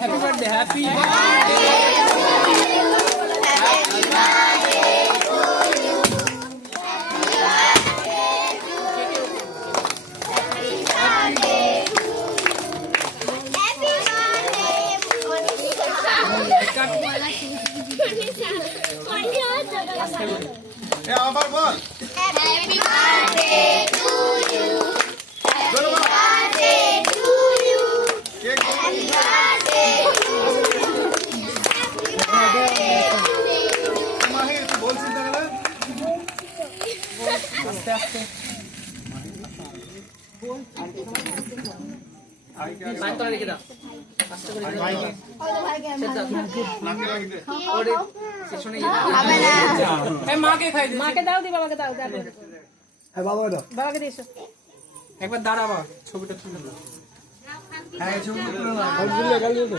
Happy birthday happy আবার বল Happy birthday to you. Happy birthday to you. Happy birthday to you. Happy birthday to you. Mahi তুই বলছিস না গেলে আস্তে আস্তে পানি তো রেখে দাও আস্তে করে ভাইকে নাকে লাগি দে ওরে সেশনে এই মাকে খাই দে মাকে দাও দি বাবাকে দাও দাও হ্যাঁ বাবা দাও বাবাকে দিয়েছো একবার দাঁড়াবা ছবিটা তুলে নাও হ্যাঁ ছবি তুলে গাল দিয়ে দে